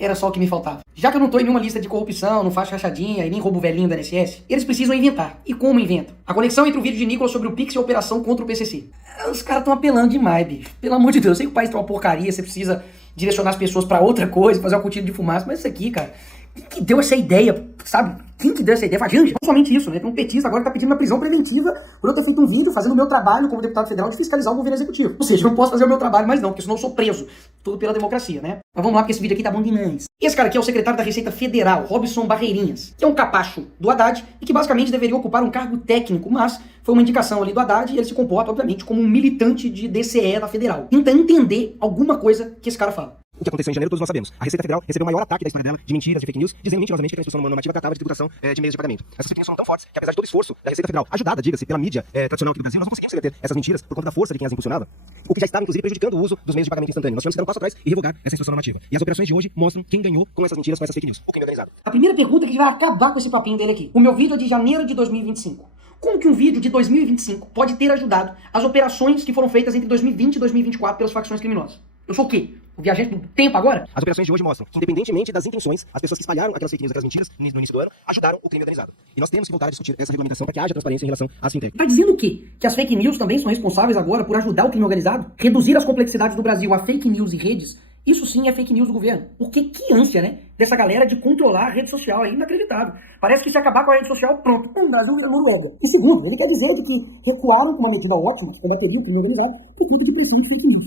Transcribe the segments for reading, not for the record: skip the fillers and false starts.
Era só o que me faltava. Já que eu não tô em nenhuma lista de corrupção, não faço rachadinha e nem roubo velhinho da NSS, eles precisam inventar. E como inventam? A conexão entre o vídeo de Nicolas sobre o Pix e a operação contra o PCC. Os caras estão apelando demais, bicho. Pelo amor de Deus, eu sei que o país tá uma porcaria, você precisa direcionar as pessoas pra outra coisa, fazer uma cortina de fumaça, mas isso aqui, cara, quem que deu essa ideia, sabe? Quem que deu essa ideia? Foi a Janja. Não somente isso, né? Tem um petista agora que tá pedindo uma prisão preventiva por eu ter feito um vídeo fazendo o meu trabalho como deputado federal de fiscalizar o governo executivo. Ou seja, eu não posso fazer o meu trabalho mais não, porque senão eu sou preso. Tudo pela democracia, né? Mas vamos lá, porque esse vídeo aqui tá bom demais. Esse cara aqui é o secretário da Receita Federal, Robson Barreirinhas, que é um capacho do Haddad e que basicamente deveria ocupar um cargo técnico, mas foi uma indicação ali do Haddad e ele se comporta, obviamente, como um militante de DCE da Federal. Tenta entender alguma coisa que esse cara fala. O que aconteceu em janeiro todos nós sabemos. A Receita Federal recebeu o maior ataque da história dela de mentiras, de fake news, dizendo mentirosamente que a instrução normativa tratava de tributação de meios de pagamento. Essas fake news são tão fortes que, apesar de todo o esforço da Receita Federal, ajudada, diga-se, pela mídia tradicional aqui do Brasil, nós não conseguimos reverter essas mentiras por conta da força de quem as impulsionava, o que já estava, inclusive, prejudicando o uso dos meios de pagamento instantâneo. Nós tivemos que dar um passo atrás e revogar essa instrução normativa. E as operações de hoje mostram quem ganhou com essas mentiras, com essas fake news. O crime organizado. A primeira pergunta que vai acabar com esse papinho dele aqui. O meu vídeo é de janeiro de 2025. Como que um vídeo de 2025 pode ter ajudado as operações que foram feitas entre 2020 e 2024 pelas facções criminosas? Eu sou o quê? O viajante do tempo agora? As operações de hoje mostram que, independentemente das intenções, as pessoas que espalharam aquelas fake news, aquelas mentiras no início do ano, ajudaram o crime organizado. E nós temos que voltar a discutir essa regulamentação para que haja transparência em relação às fintechs. Tá dizendo o quê? Que as fake news também são responsáveis agora por ajudar o crime organizado? Reduzir as complexidades do Brasil a fake news e redes? Isso sim é fake news do governo. Porque que ânsia, né? Dessa galera de controlar a rede social. É inacreditável. Parece que se acabar com a rede social, pronto. O Brasil vira Noruega. E segundo, ele quer dizer de que recuaram com uma medida ótima, que combateria o crime organizado, por conta de pressão de fake news.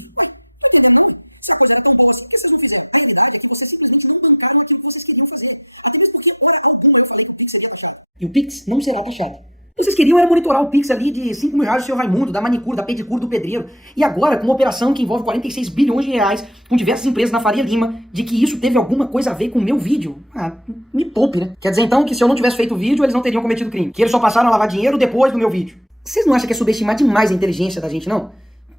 Se a coisa era tão boa assim, vocês não fizeram. Aí, cara, que vocês simplesmente não bancaram aquilo que vocês queriam fazer. Até mesmo porque, hora alguma, eu falei que o Pix seria taxado. E o Pix não será taxado. Vocês queriam era monitorar o Pix ali de 5 mil reais do seu Raimundo, da manicure, da pedicure, do pedreiro. E agora, com uma operação que envolve 46 bilhões de reais, com diversas empresas na Faria Lima, de que isso teve alguma coisa a ver com o meu vídeo. Ah, me poupe, né? Quer dizer então que se eu não tivesse feito o vídeo, eles não teriam cometido crime. Que eles só passaram a lavar dinheiro depois do meu vídeo. Vocês não acham que é subestimar demais a inteligência da gente, não?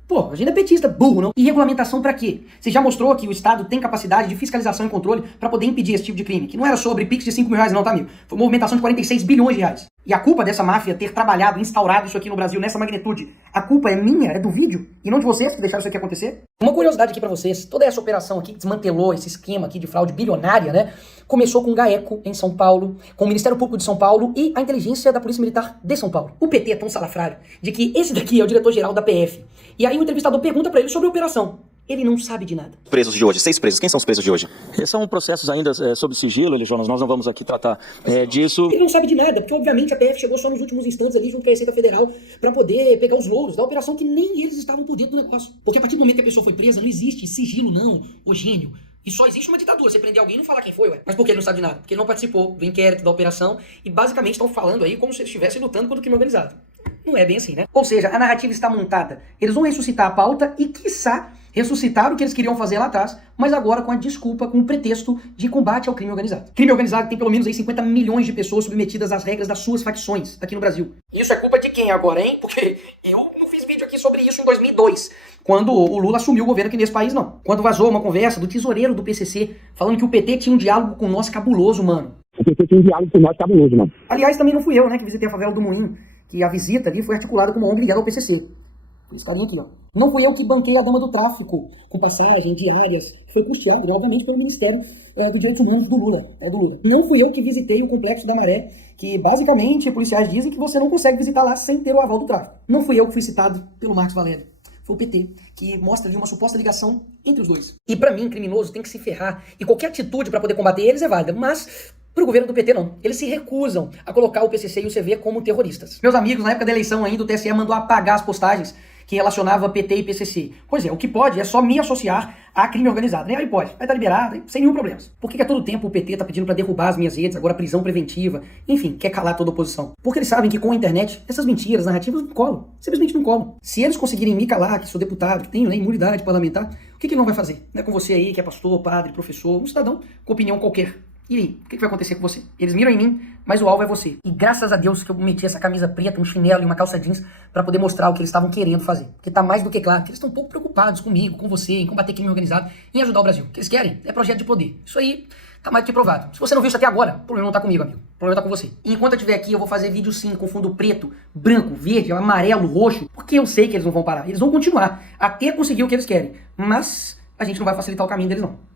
Pô, a gente é petista, burro, não? E regulamentação pra quê? Você já mostrou que o Estado tem capacidade de fiscalização e controle pra poder impedir esse tipo de crime. Que não era sobre Pix de 5 mil reais não, tá, amigo? Foi uma movimentação de 46 bilhões de reais. E a culpa dessa máfia ter trabalhado, instaurado isso aqui no Brasil nessa magnitude, a culpa é minha, é do vídeo, e não de vocês que deixaram isso aqui acontecer? Uma curiosidade aqui pra vocês, toda essa operação aqui que desmantelou esse esquema aqui de fraude bilionária, né? Começou com o GAECO em São Paulo, com o Ministério Público de São Paulo e a inteligência da Polícia Militar de São Paulo. O PT é tão salafrário de que esse daqui é o diretor-geral da PF. E aí o entrevistador pergunta pra ele sobre a operação. Ele não sabe de nada. Presos de hoje, 6 presos. Quem são os presos de hoje? São processos ainda sob sigilo, Jonas. Nós não vamos aqui tratar disso. Ele não sabe de nada, porque obviamente a PF chegou só nos últimos instantes ali junto com a Receita Federal pra poder pegar os louros da operação que nem eles estavam por dentro do negócio. Porque a partir do momento que a pessoa foi presa, não existe sigilo não, ô gênio. E só existe uma ditadura, você prender alguém e não falar quem foi, ué. Mas por que ele não sabe de nada? Porque ele não participou do inquérito, da operação, e basicamente estão falando aí como se eles estivessem lutando contra o crime organizado. Não é bem assim, né? Ou seja, a narrativa está montada. Eles vão ressuscitar a pauta e, quiçá, ressuscitar o que eles queriam fazer lá atrás, mas agora com a desculpa, com o pretexto de combate ao crime organizado. Crime organizado tem pelo menos aí 50 milhões de pessoas submetidas às regras das suas facções aqui no Brasil. Isso é culpa de quem agora, hein? Porque eu não fiz vídeo aqui sobre isso em 2002, quando o Lula assumiu o governo aqui nesse país, não. Quando vazou uma conversa do tesoureiro do PCC, falando que o PT tinha um diálogo com nós cabuloso, mano. O PT tinha um diálogo com nós cabuloso, mano. Aliás, também não fui eu, né, que visitei a favela do Moinho, que a visita ali foi articulada com uma ONG ligada ao PCC. Esse carinha aqui, ó. Não fui eu que banquei a dama do tráfico, com passagem, diárias. Foi custeado, né, obviamente, pelo Ministério dos Direitos Humanos do Lula. Do Lula. Não fui eu que visitei o Complexo da Maré, que basicamente policiais dizem que você não consegue visitar lá sem ter o aval do tráfico. Não fui eu que fui citado pelo Marcos Valério. Foi o PT, que mostra ali uma suposta ligação entre os dois. E pra mim, criminoso tem que se ferrar. E qualquer atitude pra poder combater eles é válida. Mas pro governo do PT, não. Eles se recusam a colocar o PCC e o CV como terroristas. Meus amigos, na época da eleição ainda, o TSE mandou apagar as postagens que relacionava PT e PCC. Pois é, o que pode é só me associar a crime organizado. Aí pode, vai estar liberado, sem nenhum problema. Por que a todo tempo o PT tá pedindo pra derrubar as minhas redes, agora prisão preventiva, enfim, quer calar toda a oposição? Porque eles sabem que com a internet, essas mentiras, narrativas não colam. Simplesmente não colam. Se eles conseguirem me calar, que sou deputado, que tenho, né, imunidade parlamentar, o que ele não vai fazer? Não é com você aí, que é pastor, padre, professor, um cidadão com opinião qualquer. E aí, o que vai acontecer com você? Eles miram em mim, mas o alvo é você. E graças a Deus que eu meti essa camisa preta, um chinelo e uma calça jeans pra poder mostrar o que eles estavam querendo fazer. Porque tá mais do que claro que eles estão um pouco preocupados comigo, com você, em combater crime organizado, em ajudar o Brasil. O que eles querem é projeto de poder. Isso aí tá mais do que provado. Se você não viu isso até agora, o problema não tá comigo, amigo. O problema tá com você. E enquanto eu estiver aqui, eu vou fazer vídeo sim, com fundo preto, branco, verde, amarelo, roxo, porque eu sei que eles não vão parar. Eles vão continuar até conseguir o que eles querem. Mas a gente não vai facilitar o caminho deles, não.